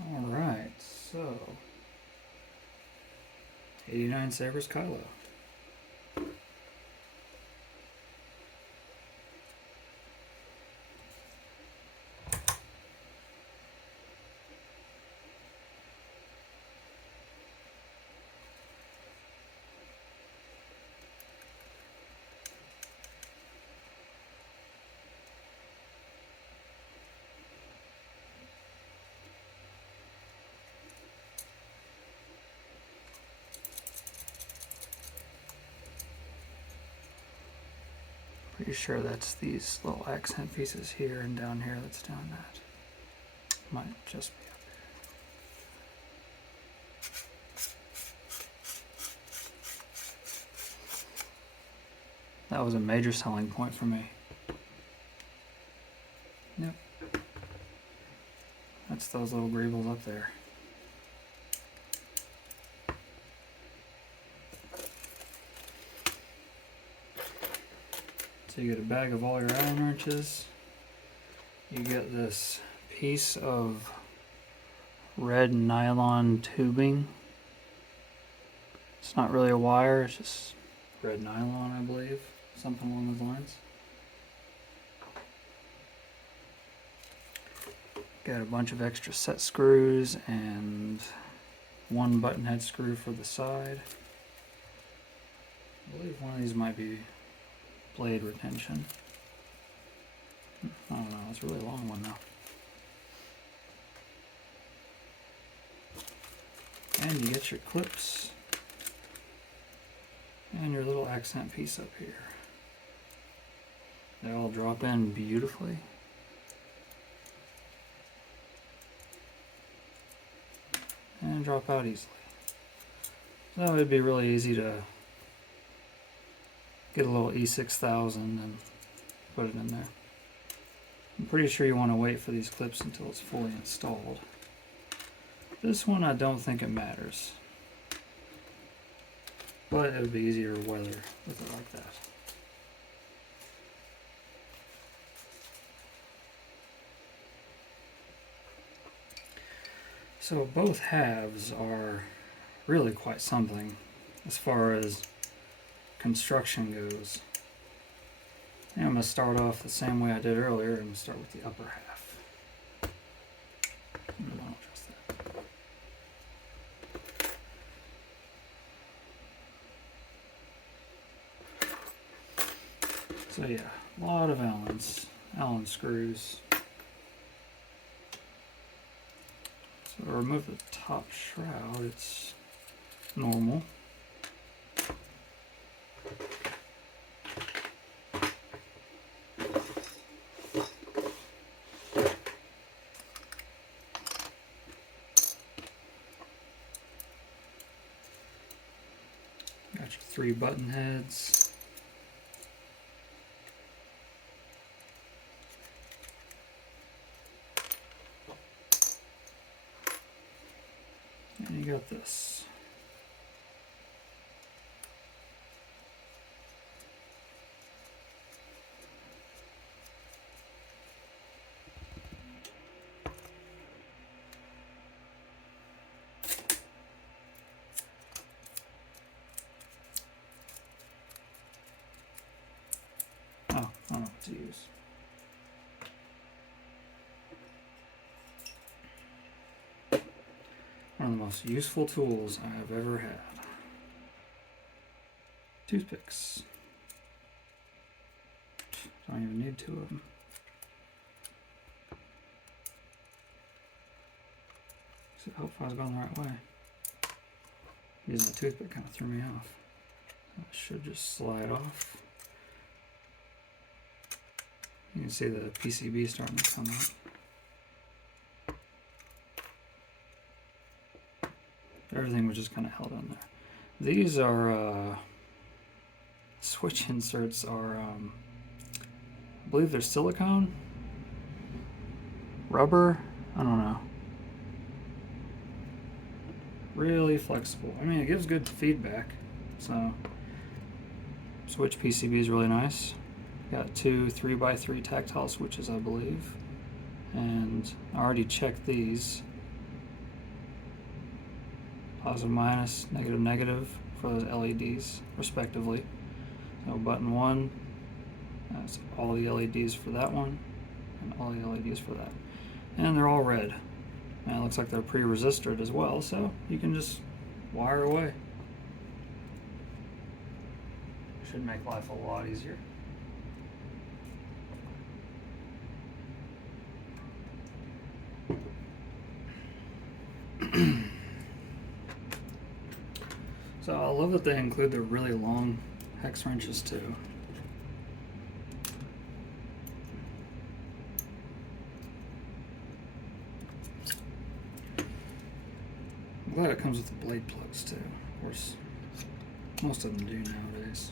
Alright, so 89sabers Kylo. Pretty sure that's these little accent pieces here and down here that's doing that. Might just be up here. That was a major selling point for me. Yep. That's those little greebles up there. So you get a bag of all your Allen wrenches. You get this piece of red nylon tubing. It's not really a wire, it's just red nylon, I believe. Something along those lines. Got a bunch of extra set screws and one button head screw for the side. I believe one of these might be blade retention. I don't know, it's a really long one though. And you get your clips and your little accent piece up here. They all drop in beautifully. And drop out easily. So it'd be really easy to get a little E6000 and put it in there. I'm pretty sure you want to wait for these clips until it's fully installed. This one I don't think it matters, but it would be easier to weather with it like that. So both halves are really quite something as far as construction goes. And I'm going to start off the same way I did earlier. I'm going to start with the upper half. No, I'll adjust that. So yeah, a lot of Allen screws. So to remove the top shroud, it's normal. Got your 3 button heads. And you got this. Oh, I don't know what to use. One of the most useful tools I have ever had. Toothpicks. Don't even need 2 of them. So hopefully I was going the right way. Using the toothpick kind of threw me off. It should just slide off. You can see the PCB starting to come out. Everything was just kind of held on there. These are switch inserts are, I believe they're silicone, rubber, I don't know. Really flexible. I mean, it gives good feedback. So, switch PCB is really nice. Got 2 3x3 tactile switches, I believe. And I already checked these. positive minus, negative negative for those LEDs respectively. So button 1, that's all the LEDs for that one, and all the LEDs for that. And they're all red. And it looks like they're pre-resistored as well, so you can just wire away. Should make life a lot easier. So I love that they include the really long hex wrenches too. I'm glad it comes with the blade plugs too. Of course, most of them do nowadays.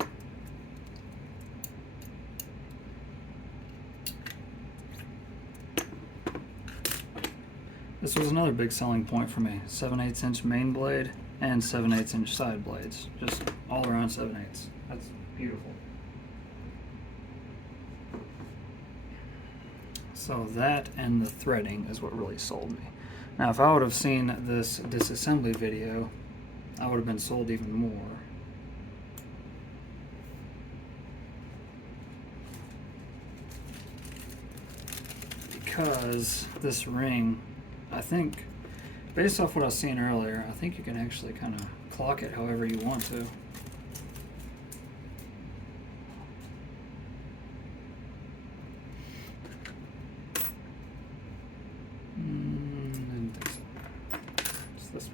This was another big selling point for me. 7/8 inch main blade and 7/8 inch side blades. Just all around 7/8. That's beautiful. So that and the threading is what really sold me. Now if I would have seen this disassembly video, I would have been sold even more. Because this ring, I think, based off what I was seeing earlier, I think you can actually kind of clock it however you want to. It's this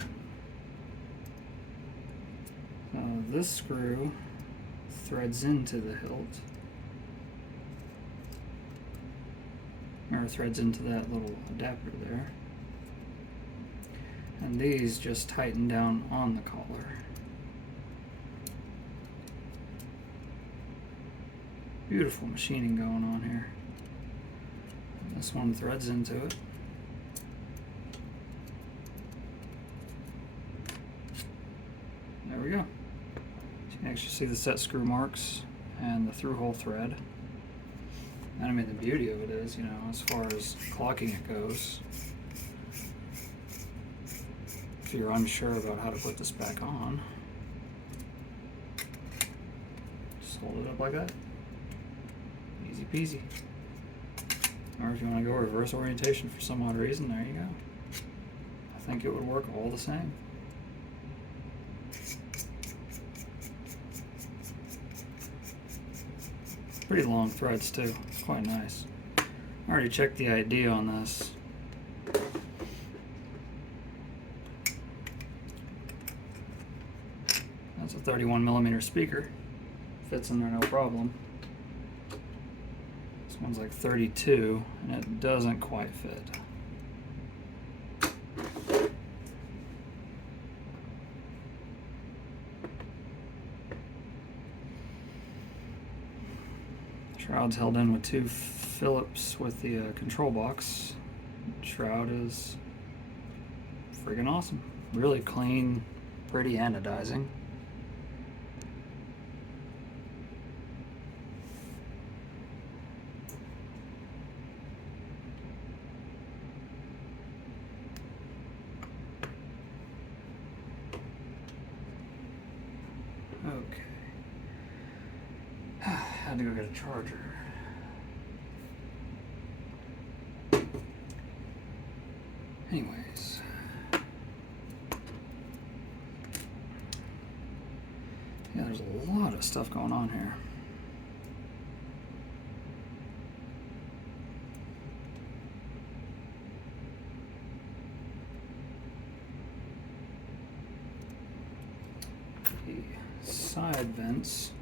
one. This screw threads into the hilt, or threads into that little adapter there. And these just tighten down on the collar. Beautiful machining going on here. And this one threads into it. There we go. You can actually see the set screw marks and the through hole thread. And I mean, the beauty of it is, you know, as far as clocking it goes, if you're unsure about how to put this back on, just hold it up like that. Easy peasy. Or if you want to go reverse orientation for some odd reason, there you go. I think it would work all the same. Pretty long threads too, quite nice. I already checked the ID on this. That's a 31mm speaker. Fits in there no problem. This one's like 32 and it doesn't quite fit. Shroud's held in with 2 Phillips with the control box. Shroud is friggin' awesome. Really clean, pretty anodizing. Okay. Had to go get a charger. Anyways. Yeah, there's a lot of stuff going on here. The side vents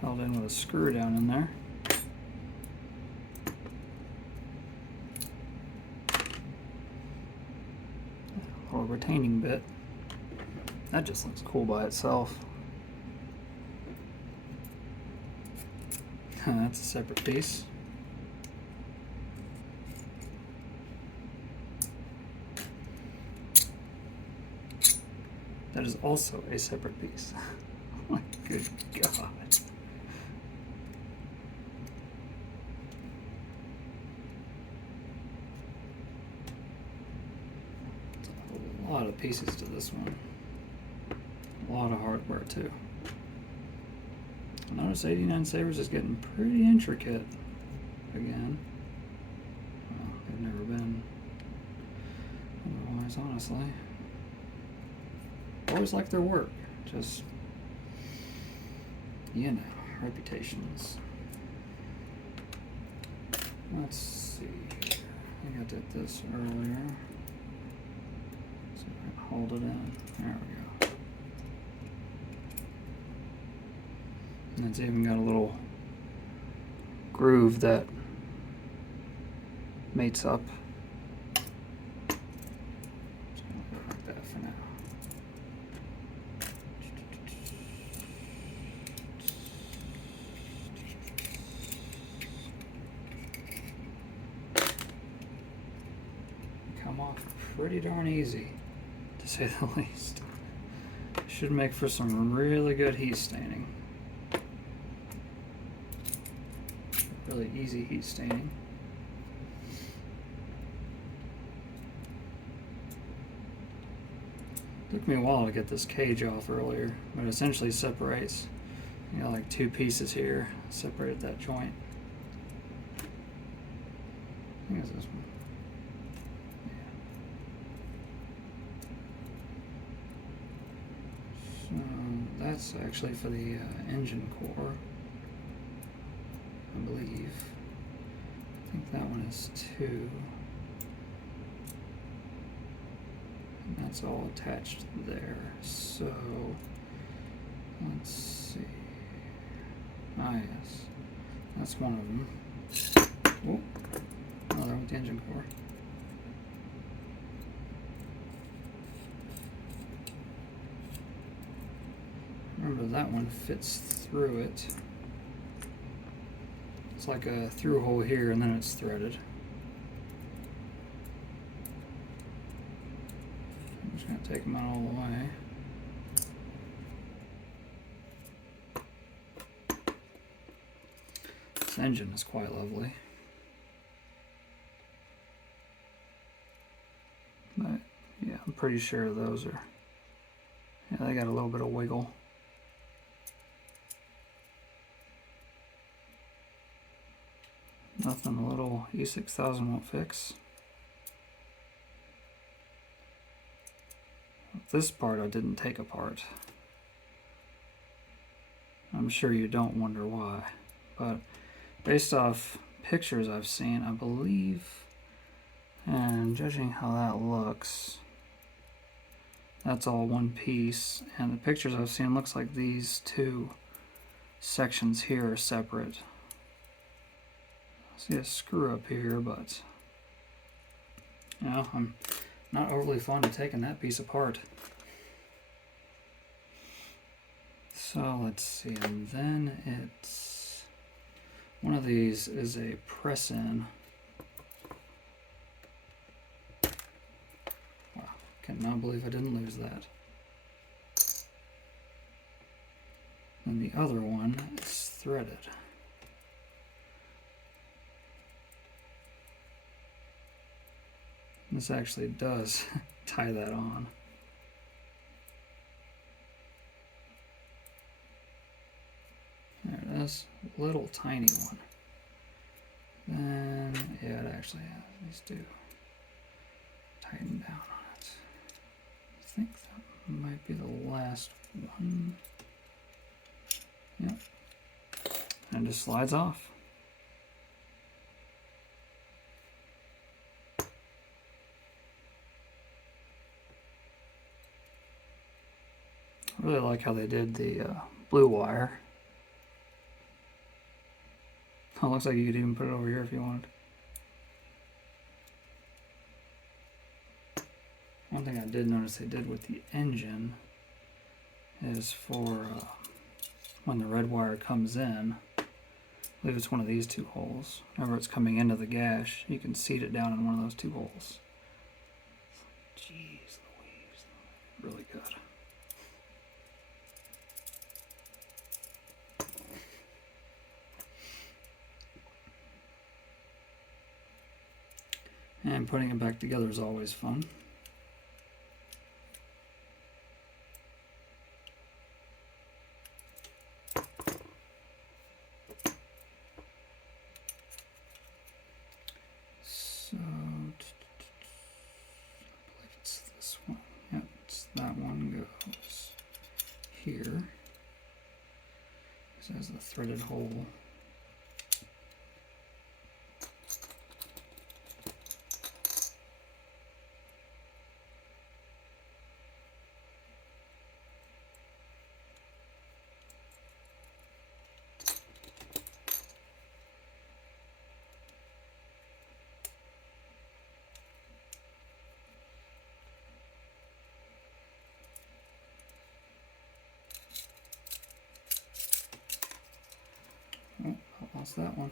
held in with a screw down in there. A little retaining bit. That just looks cool by itself. That's a separate piece. That is also a separate piece. Oh my good God. pieces to this one. A lot of hardware too. I notice 89sabers is getting pretty intricate again. Well, they've never been otherwise, honestly. Always like their work, just, you know, reputations. Let's see here. I think I did this earlier. So I can hold it in. There we go. And it's even got a little groove that mates up. Just gonna leave it like that for now. Come off pretty darn easy, to say the least. Should make for some really good heat staining. Really easy heat staining. Took me a while to get this cage off earlier, but it essentially separates. You got like two pieces here, separated that joint. I think it's this one. So that's actually for the engine core, I believe. I think that one is 2. And that's all attached there. So let's see. Ah, yes. That's one of them. Oh, another one with the engine core. Remember, that one fits through it. It's like a through hole here, and then it's threaded. I'm just going to take them out all the way. This engine is quite lovely. But yeah, I'm pretty sure those are, yeah, they got a little bit of wiggle. Nothing a little E6000 won't fix. This part I didn't take apart. I'm sure you don't wonder why, but based off pictures I've seen, I believe, and judging how that looks, that's all one piece, and the pictures I've seen looks like these two sections here are separate. See a screw up here, but you know, I'm not overly fond of taking that piece apart. So let's see, and then it's one of these is a press-in. Wow, cannot believe I didn't lose that. And the other one is threaded. This actually does tie that on. There it is, little tiny one. Then, yeah, it actually has. These do tighten down on it. I think that might be the last one. Yep. And it just slides off. I really like how they did the blue wire. Oh, it looks like you could even put it over here if you wanted. One thing I did notice they did with the engine is for when the red wire comes in, I believe it's one of these two holes. Whenever it's coming into the gash, you can seat it down in one of those two holes. Jeez Louise, really good. And putting it back together is always fun. threaded hole. Oh, I lost that one.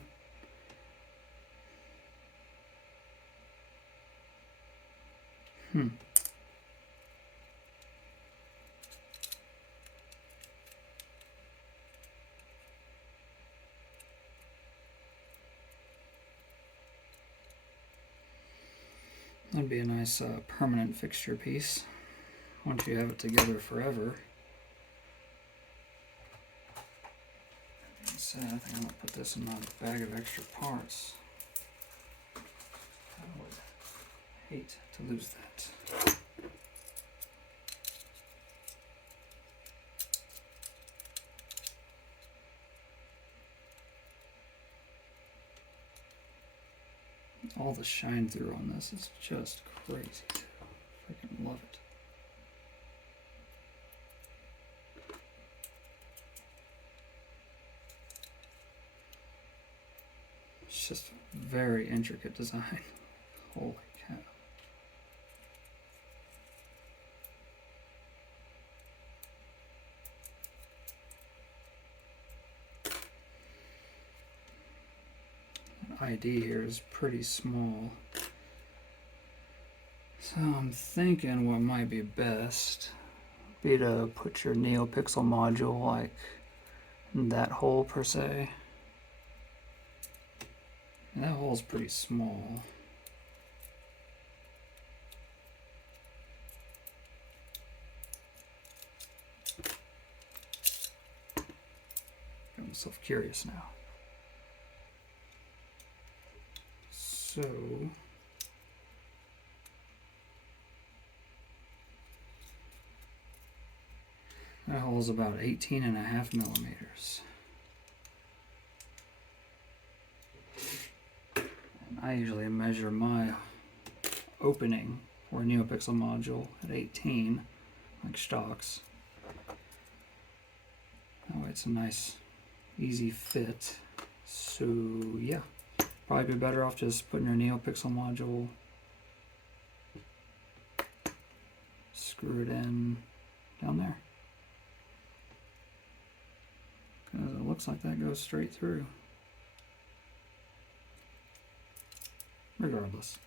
That'd be a nice permanent fixture piece once you have it together forever. So I think I'm gonna put this in my bag of extra parts. I would hate to lose that. All the shine through on this is just crazy too. Freaking love it. It's just a very intricate design. Holy cow. ID here is pretty small. So I'm thinking what might be best be to put your NeoPixel module like in that hole per se. And that hole's pretty small. Got myself curious now. So that hole is about 18.5 millimeters. And I usually measure my opening for a NeoPixel module at 18, like stocks. That way it's a nice, easy fit. So yeah. Probably be better off just putting your NeoPixel module, screw it in down there. Because it looks like that goes straight through. Regardless.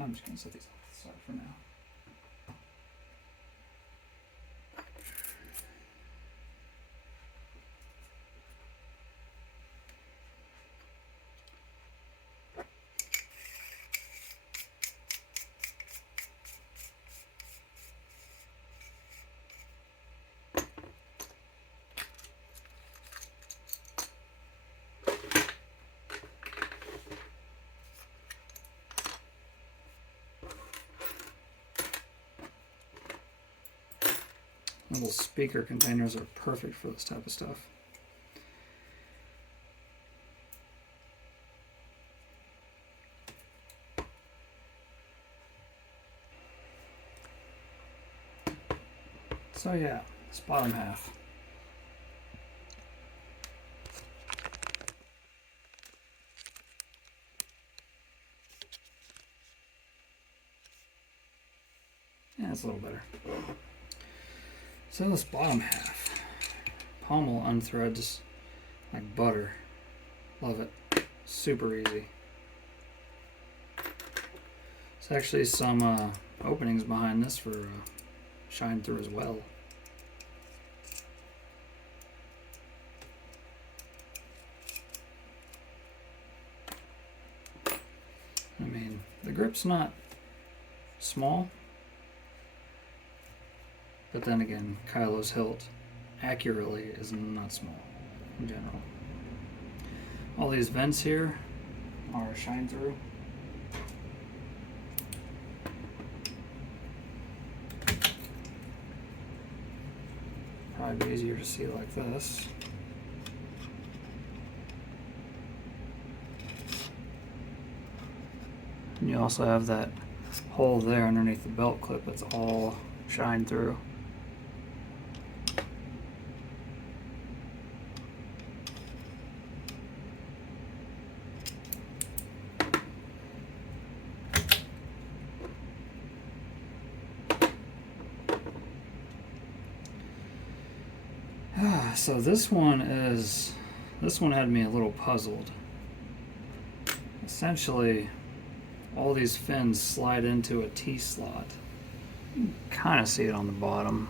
I'm just going to set these off the side for now. Little speaker containers are perfect for this type of stuff. So yeah, this bottom half. Yeah, it's a little better. So this bottom half, pommel unthreads like butter. Love it. Super easy. There's actually some openings behind this for shine through as well. I mean, the grip's not small, but then again, Kylo's hilt accurately is not small in general. All these vents here are shine through. Probably be easier to see like this. And you also have that hole there underneath the belt clip that's all shine through. So this one had me a little puzzled. Essentially, all these fins slide into a T-slot. You can kind of see it on the bottom.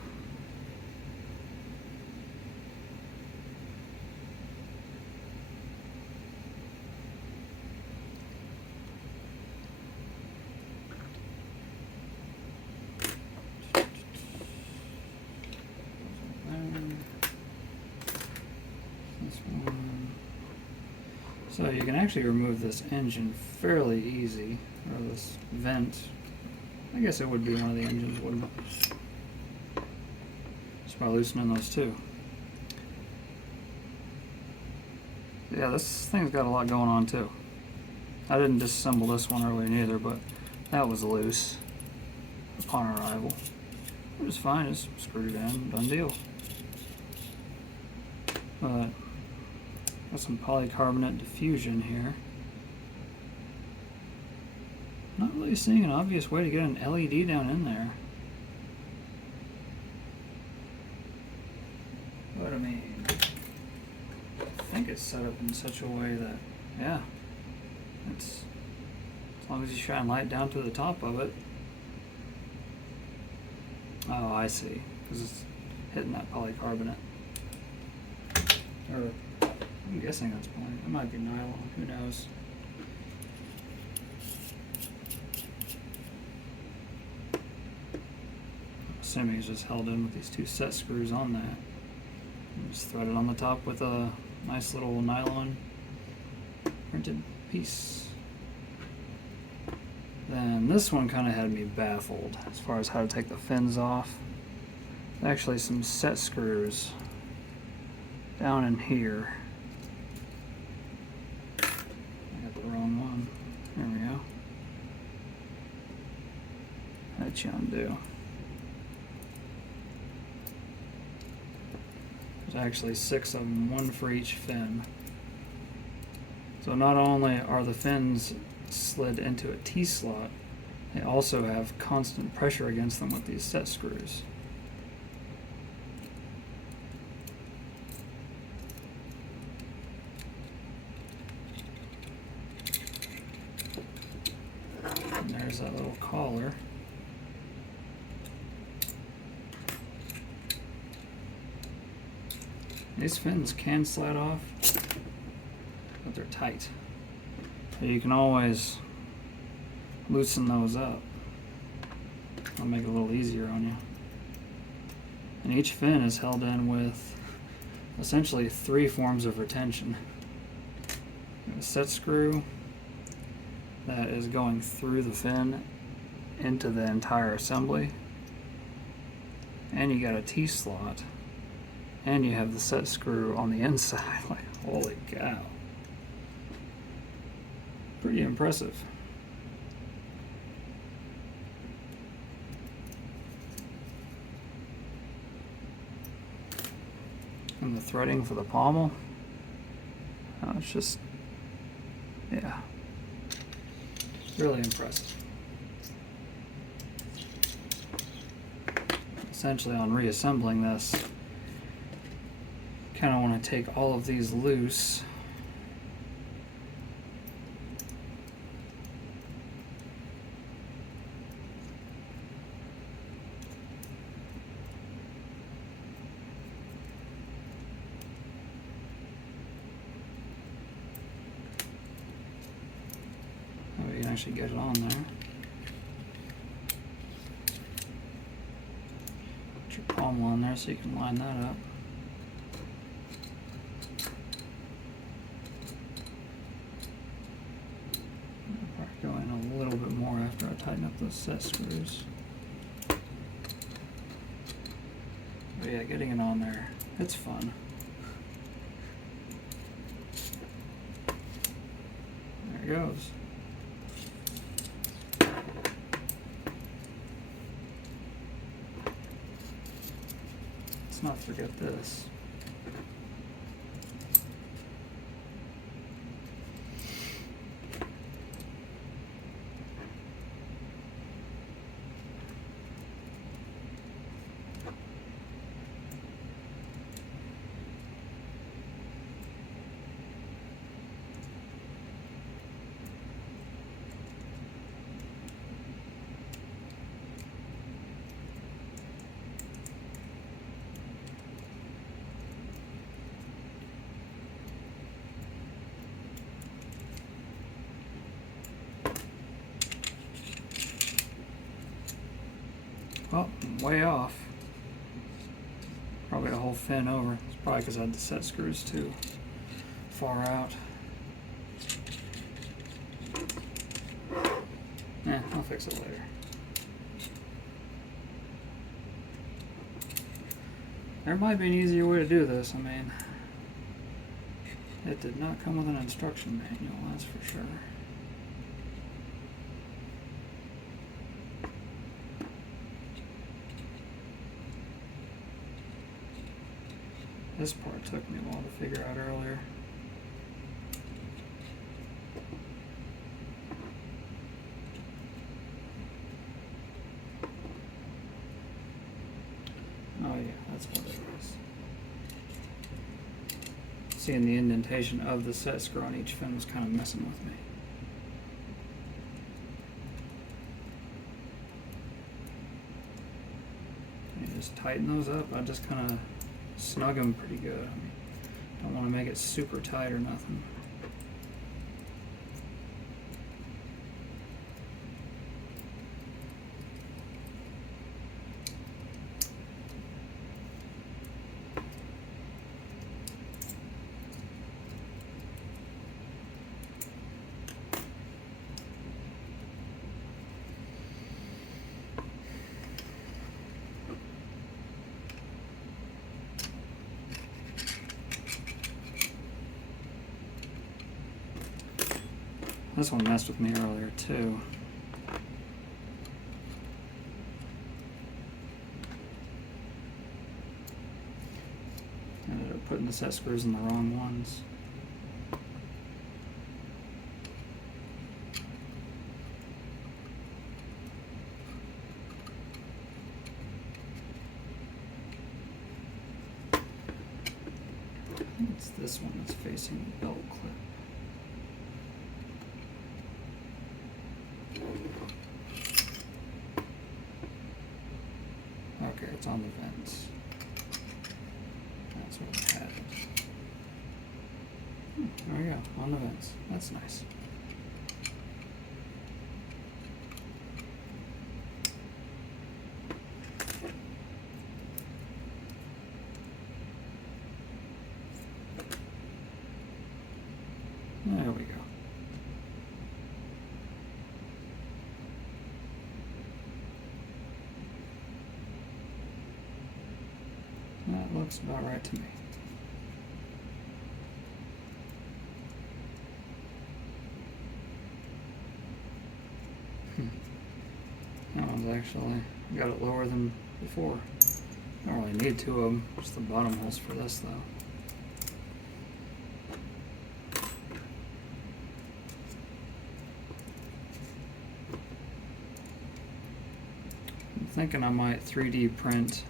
So you can actually remove this engine fairly easy, or this vent. I guess it would be one of the engines, wouldn't it? Just by loosening those two. Yeah, this thing's got a lot going on too. I didn't disassemble this one earlier neither, but that was loose upon arrival. It was fine, just screwed it in, done deal. But got some polycarbonate diffusion here. Not really seeing an obvious way to get an LED down in there. But I mean, I think it's set up in such a way that, yeah, it's, as long as you shine light down to the top of it. Oh, I see, because it's hitting that polycarbonate. Or, I'm guessing that's poly. It might be nylon, who knows. Assuming it's just held in with these two set screws on that. And just thread it on the top with a nice little nylon printed piece. Then this one kind of had me baffled as far as how to take the fins off. Actually, some set screws down in here. I got the wrong one. There we go. That you undo. There's actually 6 of them, one for each fin. So not only are the fins slid into a T-slot, they also have constant pressure against them with these set screws. And there's that little collar. These fins can slide off, but they're tight. So you can always loosen those up. That'll make it a little easier on you. And each fin is held in with essentially 3 forms of retention. You have a set screw that is going through the fin into the entire assembly. And you got a T-slot. And you have the set screw on the inside. Like, holy cow. Pretty impressive. And the threading for the pommel. It's just, yeah. Really impressive. Essentially, on reassembling this, kind of want to take all of these loose you can actually get it on there. Put your pommel on there so you can line that up. I'll probably go in a little bit more after I tighten up those set screws. But yeah, getting it on there, it's fun. There it goes. Let's not forget this. Oh, I'm way off. Probably a whole fin over. It's probably because I had the set screws too far out. I'll fix it later. There might be an easier way to do this. I mean, it did not come with an instruction manual, that's for sure. This part took me a while to figure out earlier. Oh yeah, that's what it was. Seeing the indentation of the set screw on each fin was kind of messing with me. You just tighten those up. I just kind of snug them pretty good. I mean, don't want to make it super tight or nothing. This one messed with me earlier too. Ended up putting the set screws in the wrong ones. I think it's this one that's facing the belt clip. Okay, it's on the vents. That's what I had. There we go, on the vents. That's nice. There we go. That looks about right to me. That one's actually got it lower than before. I don't really need two of them, just the bottom holes for this though. I'm thinking I might 3D print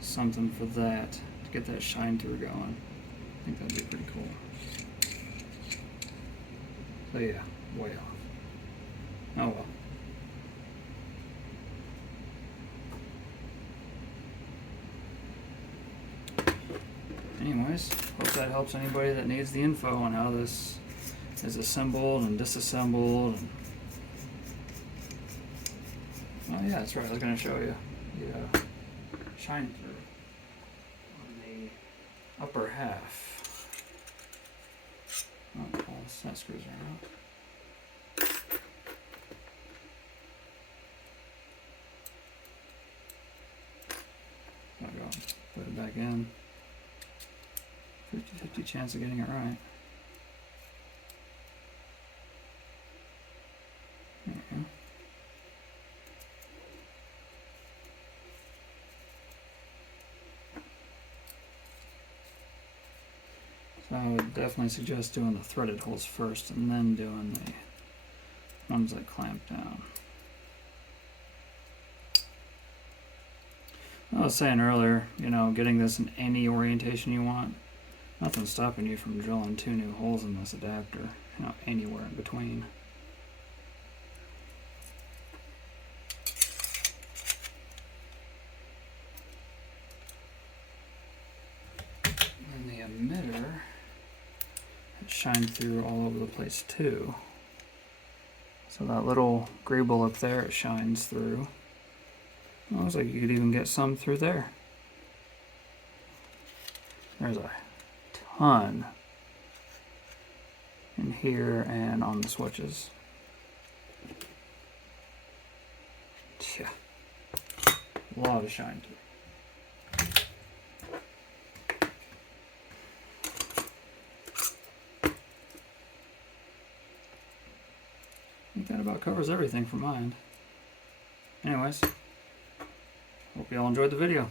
something for that to get that shine through going. I think that'd be pretty cool. So yeah, way off. Oh well. Anyways, hope that helps anybody that needs the info on how this is assembled and disassembled. And oh yeah, that's right. I was going to show you. Yeah, shine through on the upper half. Oh, that screws around. There we go. Put it back in. 50-50 chance of getting it right. There we go. So I would definitely suggest doing the threaded holes first and then doing the ones that clamp down. I was saying earlier, you know, getting this in any orientation you want, nothing's stopping you from drilling 2 new holes in this adapter, you know, anywhere in between. And the emitter shines through all over the place too. So that little greeble up there, it shines through. It looks like you could even get some through there. There's a ton in here and on the switches. Yeah, a lot of shine to it. I think that about covers everything for mine. Anyways, hope you all enjoyed the video.